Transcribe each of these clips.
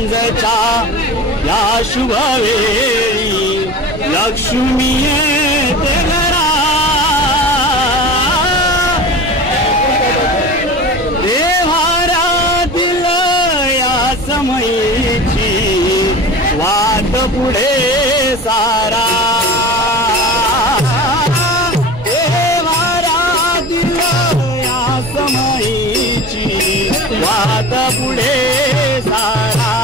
सांजच्या या शुभवेळी लक्ष्मी येते घरा देव्हाऱ्यातील या समयीची वाट पुढे सारा देव्हाऱ्यातील या समयीची वाट पुढे सारा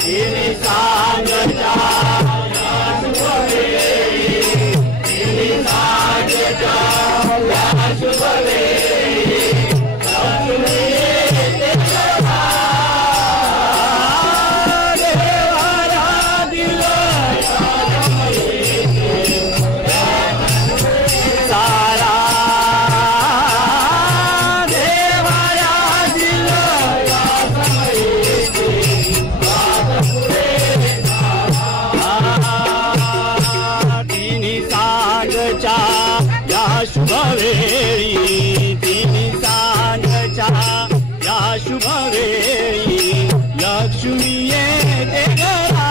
तिने सांगता तिने सांगता शुभवेळी तिने सांजच्या या शुभवेळी लक्ष्मी येते घरा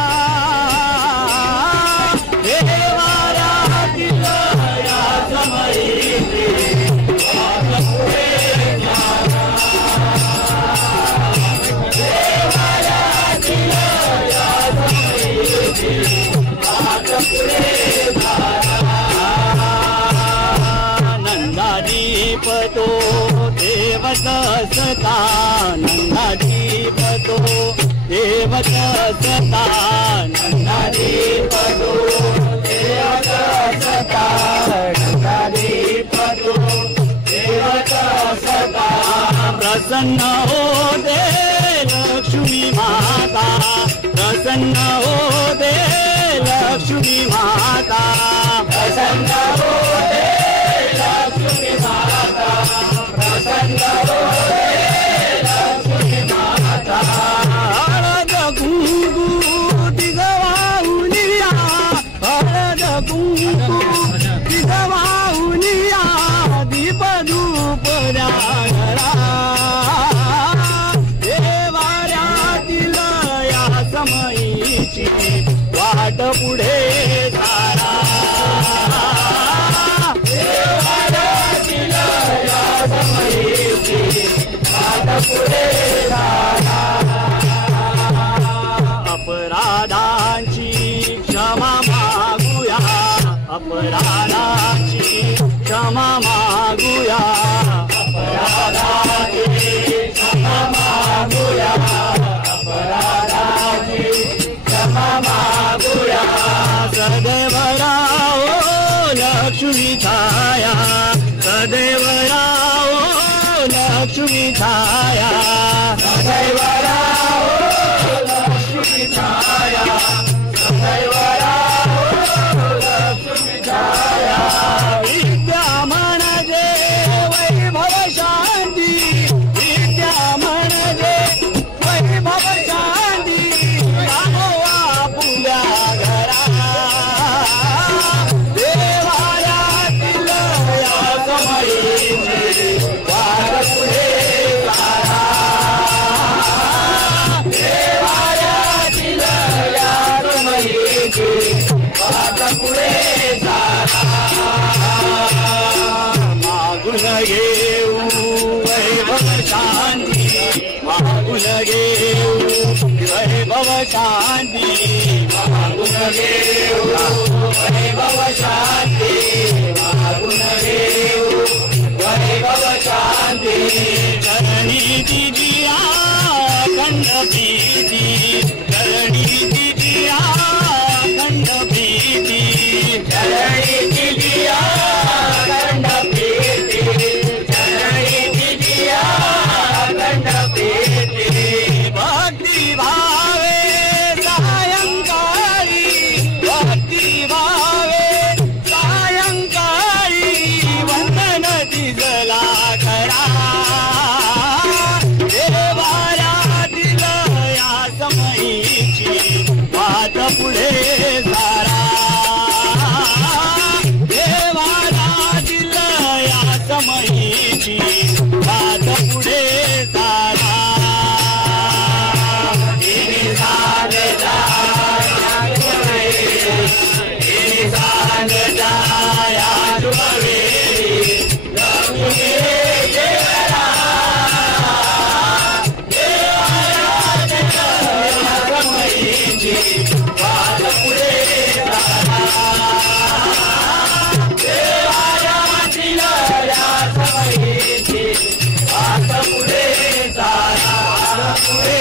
देव्हाऱ्यातील या समयीची वाट पुढे सारा देव्हाऱ्यातील या समयीची वाट पुढे तो देवत सता नंदादीप तो देवत सता नंदादीप तो देवत सता नंदादीप तो देवत सता प्रसन्न हो दे लक्ष्मी माता प्रसन्न हो दे लक्ष्मी माता प्रसन्न हो दे लक्ष्मी माता प्रसन्न हो दे लक्ष्मी माता हळद कुंकू तिजवाहून या हळद कुंकू तिजवाहून या दीप धूप द्या घरा देव्हाऱ्यातील या समयीची वाट पुढे सारा अपराधांची क्षमा मागूया अपराधांची क्षमा मागूया अपराधांची क्षमा मागूया अपराधांची क्षमा मागूया सदैव राहो लक्ष्मी छाया सदैव राहो लक्ष्मी छाया सदैव राहो लक्ष्मी छाया सदैव राहो लक्ष्मी छाया विद्या म्हणजे वैभव शांती विद्या म्हणजे वैभव शांती राहो आपुल्या घरा देव्हाऱ्यातील या समयीची वाट पुढे सारा देव्हाऱ्यातील या समयीची वाट पुढे सारा मागून घेऊ वैभव शांती मागून घेऊ वैभव शांती मागून घेऊ वैभव शांती मागून घेऊ वैभव शांती चरणी दिजिया खंड भीती चरणी दिजिया खंड भीती चरणी दिजिया खंड भीती चरणी दिजिया खंड भीती भक्ती भावे सायंकाळी भक्ती भावे सायंकाळी वंदन तिजला करा देव्हाऱ्यातील या समयीची वाट पुढे सारा देव्हाऱ्यातील या समयीची वाट पुढे सारा पुढे